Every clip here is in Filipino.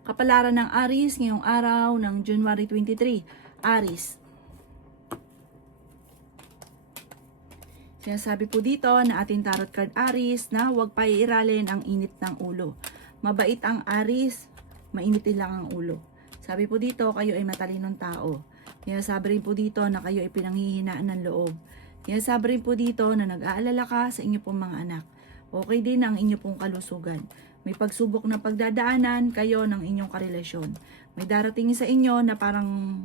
Kapalaran ng Aries ngayong araw ng January 23. Aries. Sinasabi po dito na ating tarot card Aries na huwag paiiralin ang init ng ulo. Mabait ang Aries, mainit din lang ang ulo. Sabi po dito, kayo ay matalinong tao. Sinasabi rin po dito na kayo ay pinanghihinaan ng loob. Sinasabi rin po dito na nag-aalala ka sa inyo pong mga anak. Okay din ang inyo pong kalusugan. May pagsubok na pagdadaanan kayo ng inyong karelasyon. May darating sa inyo na parang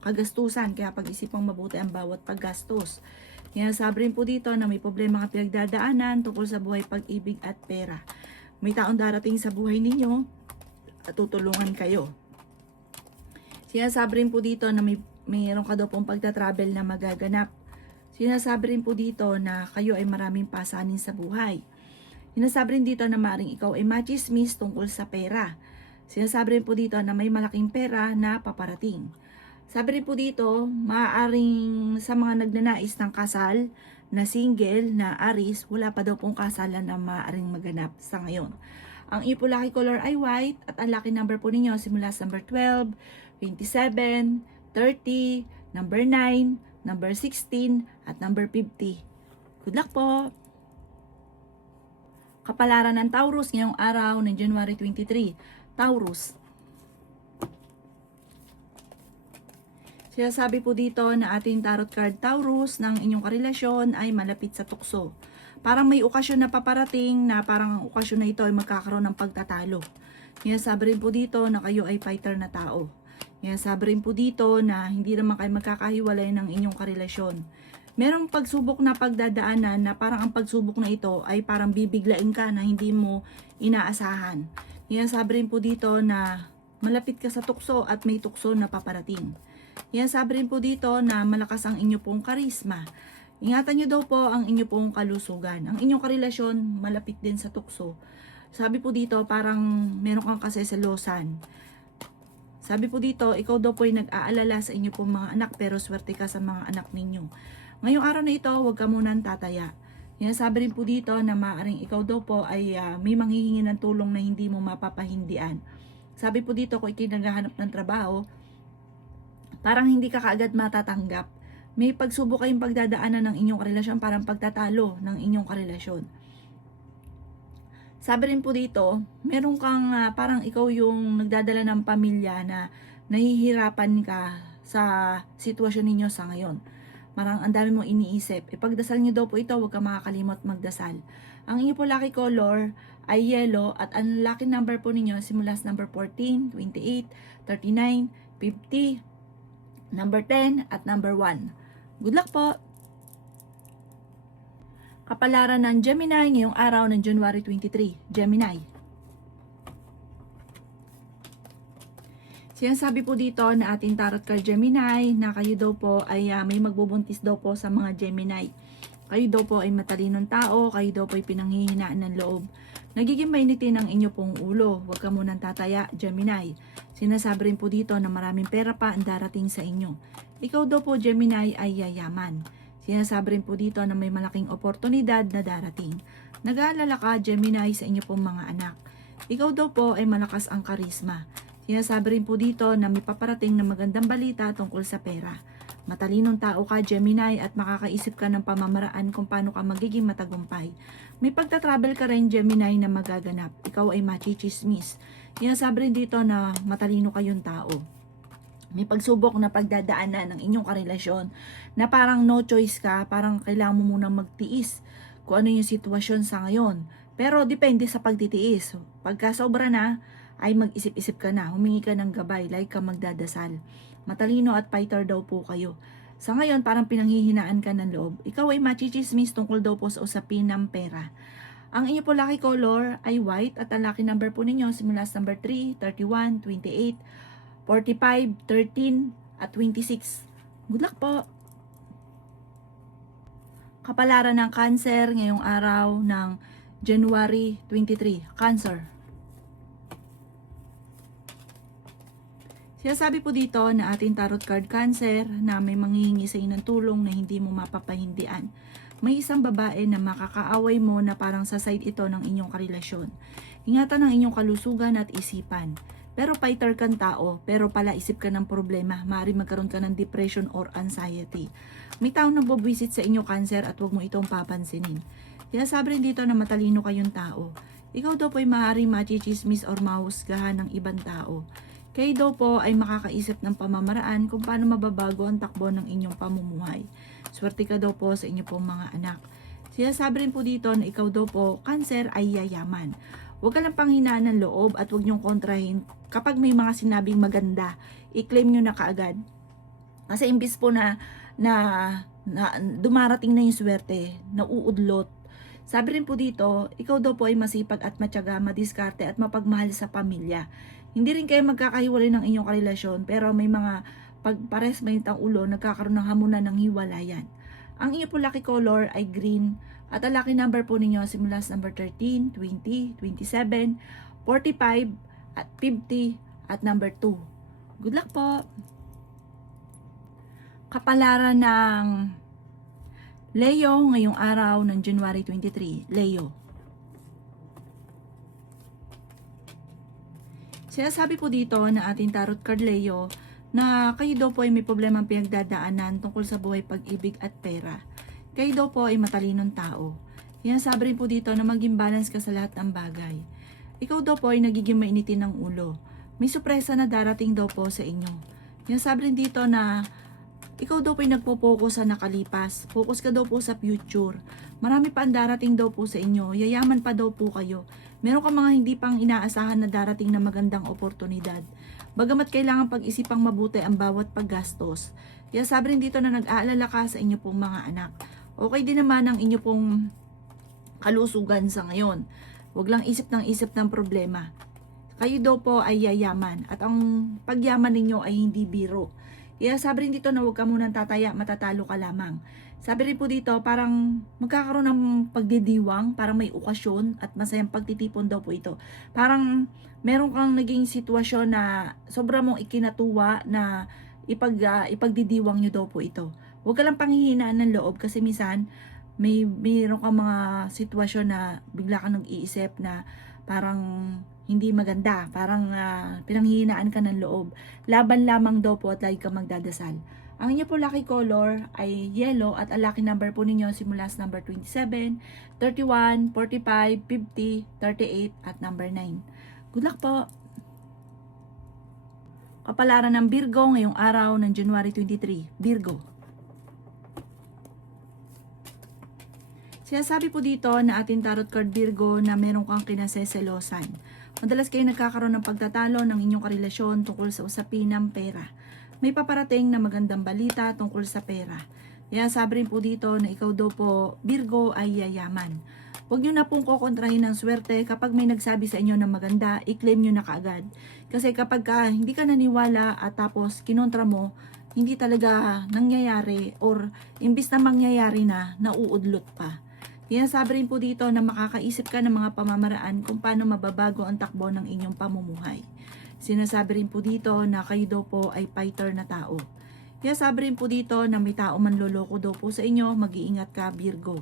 kagastusan, kaya pag-isipang mabuti ang bawat paggastos. Sinasabi rin po dito na may problema ka pinagdadaanan tungkol sa buhay, pag-ibig at pera. May taong darating sa buhay ninyo at tutulungan kayo. Sinasabi rin po dito na mayroon ka daw pong pagta-travel na magaganap. Sinasabi rin po dito na kayo ay maraming pasanin sa buhay. Sinasabi rin dito na maaaring ikaw ay machismis tungkol sa pera. Sinasabi rin po dito na may malaking pera na paparating. Sabi rin po dito, maaaring sa mga nagnanais ng kasal na single na Aries, wala pa daw pong kasalan na maaaring maganap sa ngayon. Ang iyo po lucky color ay white at ang lucky number po ninyo simula sa number 12, 27, 30, number 9, number 16, at number 50. Good luck po! Kapalaran ng Taurus ngayong araw ng January 23. Taurus. Sinasabi po dito na ating tarot card Taurus ng inyong karelasyon ay malapit sa tukso. Parang may okasyon na paparating na parang ang okasyon na ito ay magkakaroon ng pagtatalo. Sinasabi rin po dito na kayo ay fighter na tao. Sinasabi rin po dito na hindi naman kayo magkakahiwalay ng inyong karelasyon. Merong pagsubok na pagdadaanan na parang ang pagsubok na ito ay parang bibiglain ka na hindi mo inaasahan. Sinasabi rin po dito na malapit ka sa tukso at may tukso na paparating. Sinasabi rin po dito na malakas ang inyo pong karisma. Ingatan nyo daw po ang inyo pong kalusugan. Ang inyong karelasyon malapit din sa tukso. Sabi po dito parang meron kang kaseselosan. Sabi po dito, ikaw daw po ay nag-aalala sa inyo pong mga anak pero swerte ka sa mga anak ninyo. Ngayong araw na ito, huwag ka munang tataya. Sinasabi rin po dito na maaaring ikaw daw po ay may manghihingi ng tulong na hindi mo mapapahindian. Sabi po dito, kung ikinaghahanap ng trabaho, parang hindi ka kaagad matatanggap. May pagsubok kayong pagdadaanan ng inyong karelasyon, parang pagtatalo ng inyong karelasyon. Sabi rin po dito, meron kang parang ikaw yung nagdadala ng pamilya na nahihirapan ka sa sitwasyon ninyo sa ngayon. Marang ang dami mong iniisip. Ipagdasal nyo daw po ito, huwag ka makakalimot magdasal. Ang inyo po lucky color ay yellow at ang lucky number po ninyo simula sa number 14, 28, 39, 50, number 10 at number 1. Good luck po! Kapalaran ng Gemini ngayong araw ng January 23. Gemini. Sinasabi po dito na ating tarot card Gemini na kayo daw po ay may magbubuntis daw po sa mga Gemini. Kayo daw po ay matalinong tao, kayo daw po ay pinanghihinaan ng loob. Nagiging mainitin ang inyo pong ulo, huwag ka munang tataya, Gemini. Sinasabi rin po dito na maraming pera pa ang darating sa inyo. Ikaw daw po Gemini ay yayaman. Sinasabi rin po dito na may malaking oportunidad na darating. Nag-aalala ka Gemini sa inyo pong mga anak. Ikaw daw po ay malakas ang karisma. Sinasabi rin po dito na may paparating na magandang balita tungkol sa pera. Matalinong tao ka Gemini at makakaisip ka ng pamamaraan kung paano ka magiging matagumpay. May pagta-travel ka rin Gemini na magaganap. Ikaw ay machichismis. Sinasabi rin dito na matalino kayong tao. May pagsubok na pagdadaanan ng inyong karelasyon na parang no choice ka, parang kailangan mo munang magtiis kung ano yung sitwasyon sa ngayon. Pero depende sa pagtitiis. Pagka sobra na, ay mag-isip-isip ka na, humingi ka ng gabay, like ka magdadasal. Matalino at fighter daw po kayo. Sa ngayon, parang pinanghihinaan ka ng loob. Ikaw ay machichismis tungkol daw po sa usapin ng pera. Ang inyo po lucky color ay white at ang lucky number po ninyo simula sa number 3, 31, 28, 45, 13, at 26. Good luck po! Kapalaran ng Cancer ngayong araw ng January 23. Cancer. Sinasabi po dito na ating tarot card Cancer na may manghihingi sa inyo ng tulong na hindi mo mapapahindian. May isang babae na makakaaway mo na parang sa side ito ng inyong karelasyon. Ingatan ang inyong kalusugan at isipan. Pero fighter kang tao, pero pala isip ka ng problema, maaaring magkaroon ka ng depression or anxiety. May taong nabubwisit sa inyo, Cancer, at huwag mo itong papansinin. Kaya sabi rin dito na matalino kayong tao. Ikaw daw po ay maaaring machichismis or mahusgahan ng ibang tao. Kayo daw po ay makakaisip ng pamamaraan kung paano mababago ang takbo ng inyong pamumuhay. Swerte ka daw po sa inyo pong mga anak. Sinasabi rin po dito na ikaw daw po, Cancer, ay yayaman. Huwag ka lang panghinaan ng loob at huwag niyong kontrahin kapag may mga sinabing maganda, i-claim nyo na kaagad. Kasi imbis po na dumarating na yung swerte, nauudlot. Sabi rin po dito, ikaw daw po ay masipag at matyaga, madiskarte at mapagmahal sa pamilya. Hindi rin kayo magkakahiwalay ng inyong karelasyon, pero may mga pagpares mainit ang ulo, nagkakaroon ng hamunan ng hiwalayan. Ang inyo po lucky color ay green at ang lucky number po ninyo simula sa number 13, 20, 27, 45, at 50 at number 2. Good luck po! Kapalaran ng Leo ngayong araw ng January 23. Leo. Sinasabi po dito na ating tarot card Leo na kayo daw po ay may problemang pinagdadaanan tungkol sa buhay, pag-ibig at pera. Kayo daw po ay matalinong tao. Sinasabi rin po dito na maging balance ka sa lahat ng bagay. Ikaw daw po ay nagiging mainitin ng ulo. May sorpresa na darating daw po sa inyo. Sinasabi rin dito na ikaw daw po ay nagpo-focus sa nakalipas. Focus ka daw po sa future. Marami pa ang darating daw po sa inyo. Yayaman pa daw po kayo. Meron ka mga hindi pang inaasahan na darating na magandang oportunidad. Bagamat kailangan pag-isipang mabuti ang bawat paggastos. Kaya sabi rin dito na nag-aalala ka sa inyo pong mga anak. Okay din naman ang inyo pong kalusugan sa ngayon. Huwag lang isip ng problema. Kayo daw po ay yayaman at ang pagyaman ninyo ay hindi biro. Kaya sabi rin dito na huwag ka munang tataya, matatalo ka lamang. Sabi rin po dito, parang magkakaroon ng pagdidiwang, parang may okasyon at masayang pagtitipon daw po ito. Parang meron kang naging sitwasyon na sobra mong ikinatuwa na ipagdidiwang nyo daw po ito. Huwag ka lang panghihinaan ng loob kasi minsan mayroon kang mga sitwasyon na bigla kang nag-iisip na parang hindi maganda, parang pinanghihinaan ka ng loob. Laban lamang daw po at lagi kang magdadasal. Ang inyo po lucky color ay yellow at ang lucky number po ninyo simula sa number 27, 31, 45, 50, 38 at number 9. Good luck po! Kapalaran ng Virgo ngayong araw ng January 23. Virgo. Sinasabi po dito na ating tarot card Virgo na meron kang kinaseselosan. Madalas kayo nagkakaroon ng pagtatalo ng inyong karelasyon tungkol sa usapin ng pera. May paparating na magandang balita tungkol sa pera. Kaya sabi rin po dito na ikaw daw po, Virgo, ay yayaman. Huwag nyo na pong kukontrahin ng swerte kapag may nagsabi sa inyo na maganda, i-claim nyo na kaagad. Kasi kapag hindi ka naniwala at tapos kinontra mo, hindi talaga nangyayari or imbis na mangyayari na, nauudlot pa. Kaya sabi rin po dito na makakaisip ka ng mga pamamaraan kung paano mababago ang takbo ng inyong pamumuhay. Sinasabi rin po dito na kayo daw po ay fighter na tao. Kaya sabi rin po dito na may tao manloloko daw po sa inyo, mag-iingat ka Virgo.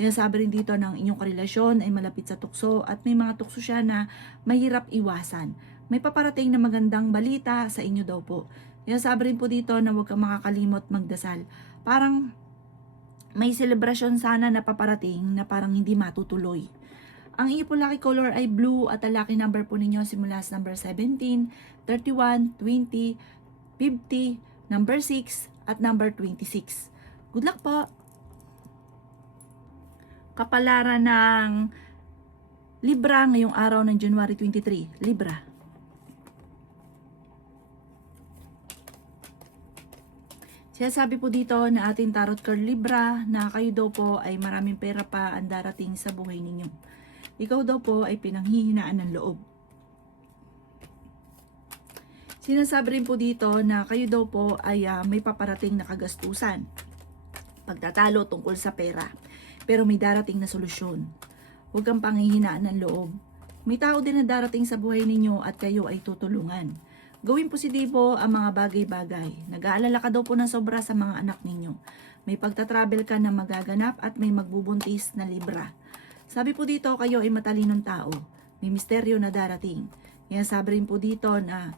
Kaya sabi rin dito na ang inyong karelasyon ay malapit sa tukso at may mga tukso siya na mahirap iwasan. May paparating na magandang balita sa inyo daw po. Kaya sabi rin po dito na huwag kang makakalimot magdasal. Parang may selebrasyon sana na paparating na parang hindi matutuloy. Ang inyo po lucky color ay blue at ang lucky number po ninyo simula sa number 17, 31, 20, 50, number 6 at number 26. Good luck po! Kapalaran ng Libra ngayong araw ng January 23. Libra. Sinasabi po dito na ating tarot card Libra na kayo daw po ay maraming pera pa ang darating sa buhay ninyo. Ikaw daw po ay pinanghihinaan ng loob. Sinasabi rin po dito na kayo daw po ay may paparating na kagastusan. Pagtatalo tungkol sa pera. Pero may darating na solusyon. Huwag kang panghihinaan ng loob. May tao din na darating sa buhay ninyo at kayo ay tutulungan. Gawin positibo ang mga bagay-bagay. Nag-aalala ka daw po ng sobra sa mga anak ninyo. May pagtatravel ka na magaganap at may magbubuntis na Libra. Sabi po dito, kayo ay matalinong tao. May misteryo na darating. Yan, sabi rin po dito na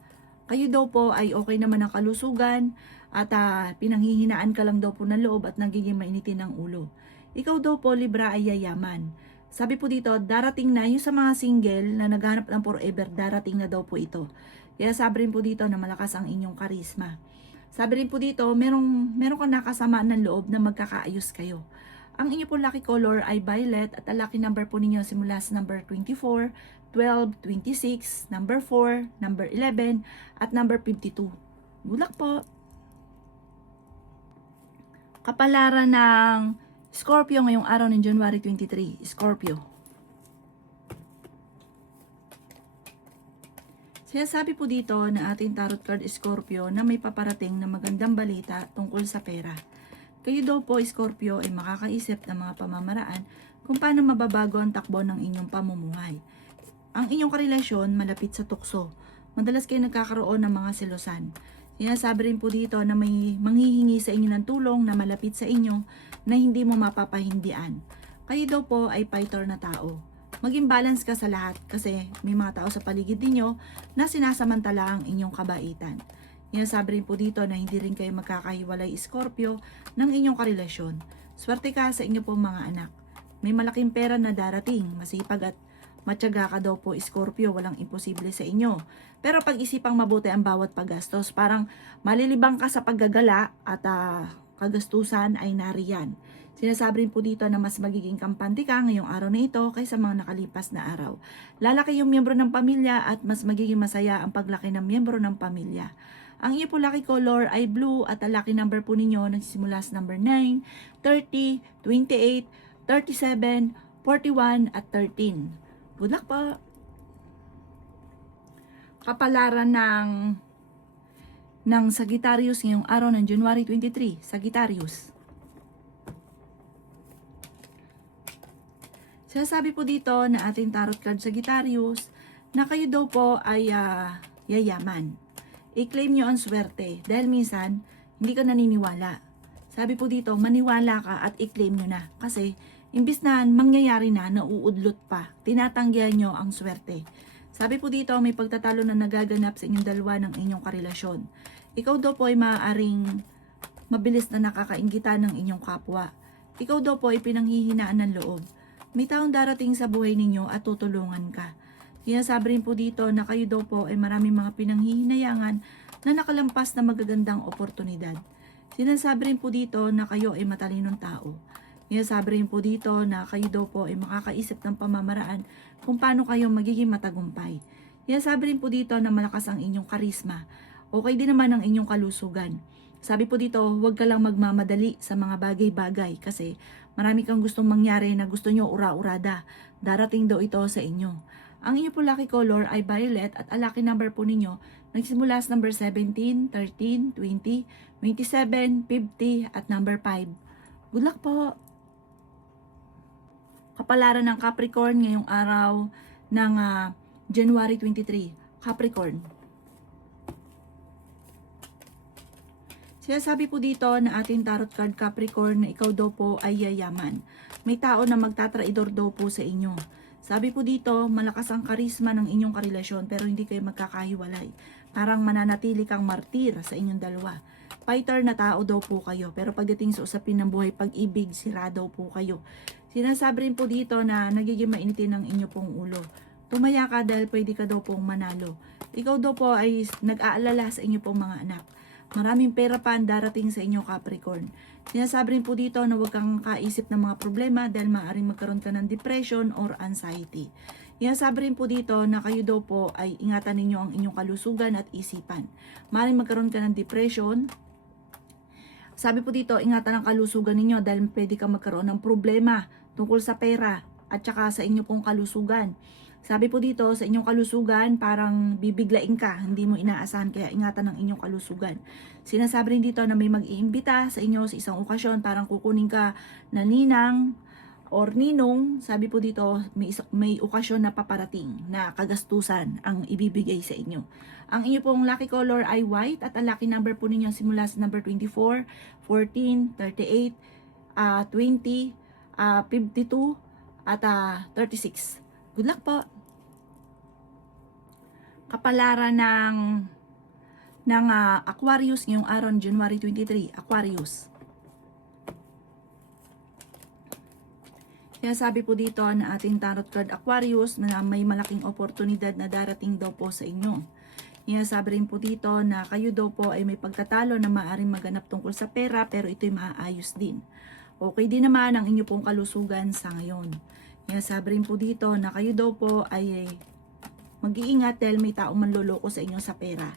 kayo daw po ay okay naman ang kalusugan at pinanghihinaan ka lang daw po ng loob at nagiging mainitin ng ulo. Ikaw daw po, Libra, ay yayaman. Sabi po dito, darating na yung sa mga single na naghanap ng forever, darating na daw po ito. Kaya sabi rin po dito na malakas ang inyong karisma. Sabi rin po dito, meron kang nakasamaan ng loob na magkakaayos kayo. Ang inyo po lucky color ay violet at ang lucky number po ninyo simula sa number 24, 12, 26, number 4, number 11, at number 52. Good luck po! Kapalaran ng Scorpio ngayong araw ng January 23. Scorpio. Sinasabi po dito na ating tarot card Scorpio na may paparating na magandang balita tungkol sa pera. Kayo daw po, Scorpio, ay makakaisip ng mga pamamaraan kung paano mababago ang takbo ng inyong pamumuhay. Ang inyong karelasyon malapit sa tukso. Madalas kayo nagkakaroon ng mga selosan. Sinasabi rin po dito na may manghihingi sa inyo ng tulong na malapit sa inyo na hindi mo mapapahindian. Kayo daw po ay fighter na tao. Maging balance ka sa lahat kasi may mga tao sa paligid ninyo na sinasamantala ang inyong kabaitan. Sinasabi rin po dito na hindi rin kayo magkakahiwalay, Scorpio, ng inyong karelasyon. Swerte ka sa inyo pong mga anak. May malaking pera na darating, masipag at matyaga ka daw po, Scorpio, walang imposible sa inyo. Pero pag-isipang mabuti ang bawat paggastos, parang malilibang ka sa paggagala at kagastusan ay nariyan. Sinasabi rin po dito na mas magiging kampante ka ngayong araw na ito kaysa mga nakalipas na araw. Lalaki yung miyembro ng pamilya at mas magiging masaya ang paglaki ng miyembro ng pamilya. Ang iyo po lucky color ay blue at ang lucky number po ninyo nagsisimula sa number 9, 30, 28, 37, 41 at 13. Good luck po! Kapalaran ng Sagittarius ngayong araw ng January 23. Sagittarius. Sinasabi po dito na ating tarot card Sagittarius na kayo daw po ay yayaman. I-claim nyo ang swerte dahil minsan hindi ka naniniwala. Sabi po dito, maniwala ka at i-claim nyo na kasi imbis na mangyayari na, nauudlot pa, tinatanggihan nyo ang swerte. Sabi po dito, may pagtatalo na nagaganap sa inyong dalawa ng inyong karelasyon. Ikaw daw po ay maaaring mabilis na nakakainggitan ng inyong kapwa. Ikaw daw po ay pinanghihinaan ng loob. May taong darating sa buhay ninyo at tutulungan ka. Sinasabi rin po dito na kayo daw po ay maraming mga pinanghihinayangan na nakalampas na magagandang oportunidad. Sinasabi rin po dito na kayo ay matalinong tao. Sinasabi rin po dito na kayo daw po ay makakaisip ng pamamaraan kung paano kayo magiging matagumpay. Sinasabi rin po dito na malakas ang inyong karisma. Okay din naman ang inyong kalusugan. Sabi po dito, huwag ka lang magmamadali sa mga bagay-bagay kasi marami kang gustong mangyari na gusto nyo ura-urada. Darating daw ito sa inyo. Ang inyo po lucky color ay violet at ang lucky number po ninyo nagsimula sa number 17, 13, 20, 27, 50 at number 5. Good luck po! Kapalaran ng Capricorn ngayong araw ng January 23. Capricorn. Sinasabi po dito na ating tarot card Capricorn na ikaw daw po ay yayaman. May tao na magtatraidor daw po sa inyo. Sabi po dito, malakas ang karisma ng inyong karelasyon pero hindi kayo magkakahiwalay. Parang mananatili kang martir sa inyong dalawa. Fighter na tao daw po kayo pero pagdating sa usapin ng buhay pag-ibig, sira daw po kayo. Sinasabi rin po dito na nagiging mainitin ang inyo pong ulo. Tumaya ka dahil pwede ka daw pong manalo. Ikaw daw po ay nag-aalala sa inyo pong mga anak. Maraming pera pa ang darating sa inyo, Capricorn. Sinasabi rin po dito na huwag kang kaisip ng mga problema dahil maaaring magkaroon ka ng depression or anxiety. Sinasabi rin po dito na kayo daw po ay ingatan ninyo ang inyong kalusugan at isipan. Maaaring magkaroon ka ng depression. Sabi po dito, ingatan ang kalusugan ninyo dahil pwede ka magkaroon ng problema tungkol sa pera at saka sa inyo pong kalusugan. Sabi po dito, sa inyong kalusugan, parang bibiglain ka, hindi mo inaasahan, kaya ingatan ang inyong kalusugan. Sinasabi rin dito na may mag-iimbita sa inyo sa isang okasyon, parang kukunin ka na ninang or ninong. Sabi po dito, may okasyon na paparating na kagastusan ang ibibigay sa inyo. Ang inyo pong lucky color ay white at ang lucky number po ninyo simula sa number 24, 14, 38, 20, 52, at 36. Good luck po! Kapalaran ng Aquarius ngayong araw, January 23, Aquarius. Kaya sabi po dito na ating tarot card Aquarius na may malaking oportunidad na darating daw po sa inyo. Kaya sabi rin po dito na kayo daw po ay may pagtatalo na maaaring maganap tungkol sa pera, pero ito'y maaayos din. Okay din naman ang inyo pong kalusugan sa ngayon. Kaya sabi rin po dito na kayo daw po ay mag-iingat dahil may taong manloloko sa inyo sa pera.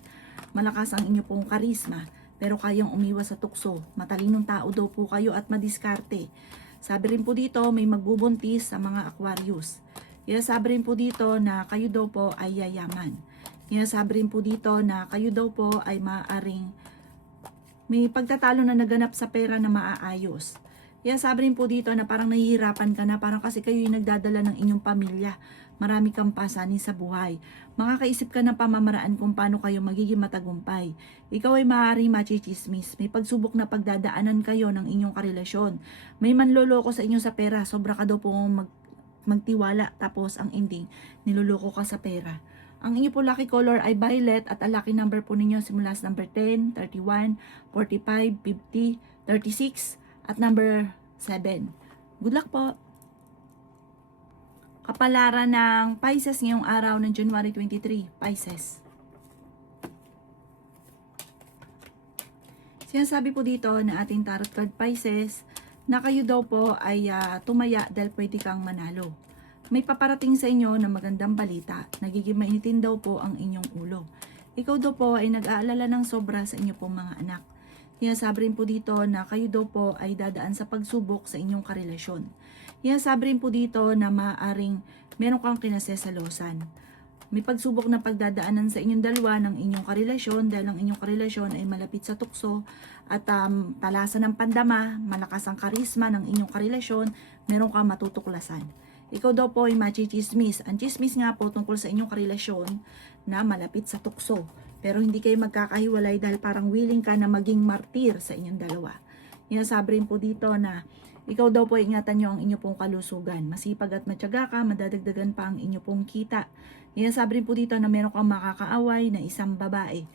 Malakas ang inyo pong karisma, pero kayang umiwas sa tukso. Matalinong tao daw po kayo at madiskarte. Sabi rin po dito, may magbubuntis sa mga Aquarius. Kaya sabi rin po dito na kayo daw po ay yayaman. Kaya sabi rin po dito na kayo daw po ay maaaring may pagtatalo na naganap sa pera na maaayos. Kaya sabi rin po dito na parang nahihirapan ka na, parang kasi kayo yung nagdadala ng inyong pamilya. Marami kang pasanin sa buhay. Makakaisip ka ng pamamaraan kung paano kayo magiging matagumpay. Ikaw ay maaaring machichismis. May pagsubok na pagdadaanan kayo ng inyong karelasyon. May manloloko sa inyo sa pera. Sobra ka daw po magtiwala. Tapos ang ending, niloloko ka sa pera. Ang inyo po lucky color ay violet at ang lucky number po ninyo simula sa number 10, 31, 45, 50, 36 at number 7. Good luck po! Kapalaran ng Pisces ngayong araw ng January 23, Pisces. Sinasabi po dito na ating tarot card Pisces na kayo daw po ay tumaya dahil pwede kang manalo. May paparating sa inyo na magandang balita. Nagiging mainitin daw po ang inyong ulo. Ikaw daw po ay nag-aalala ng sobra sa inyo pong mga anak. Sabi rin po dito na kayo daw po ay dadaan sa pagsubok sa inyong karelasyon. Sabi rin po dito na maaaring meron kang kinasesalosan. May pagsubok na pagdadaanan sa inyong dalawa ng inyong karelasyon dahil ang inyong karelasyon ay malapit sa tukso at talasan ng pandama, malakas ang karisma ng inyong karelasyon, meron kang matutuklasan. Ikaw daw po ay machichismis. Ang chismis nga po tungkol sa inyong karelasyon na malapit sa tukso. Pero hindi kayo magkakahiwalay dahil parang willing ka na maging martir sa inyong dalawa. Sabi rin po dito na ikaw daw po ingatan nyo ang inyo pong kalusugan. Masipag at matyaga ka, madadagdagan pa ang inyo pong kita. Sabi rin po dito na meron kang makakaaway na isang babae.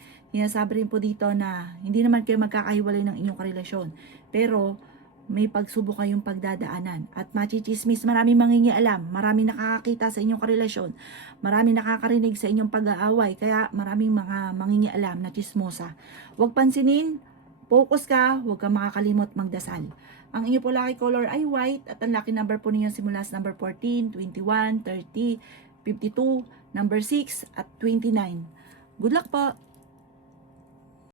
Sabi rin po dito na hindi naman kayo magkakahiwalay ng inyong karelasyon. Pero may pagsubok kayong pagdadaanan. At machichismis, maraming mangingialam, maraming nakakakita sa inyong karelasyon, maraming nakakarinig sa inyong pag-aaway, kaya maraming mga mangingialam na chismosa. Huwag pansinin, focus ka, huwag kang makakalimot magdasal. Ang inyo po lucky color ay white at ang lucky number po ninyo simula sa number 14, 21, 30, 52, number 6 at 29. Good luck po!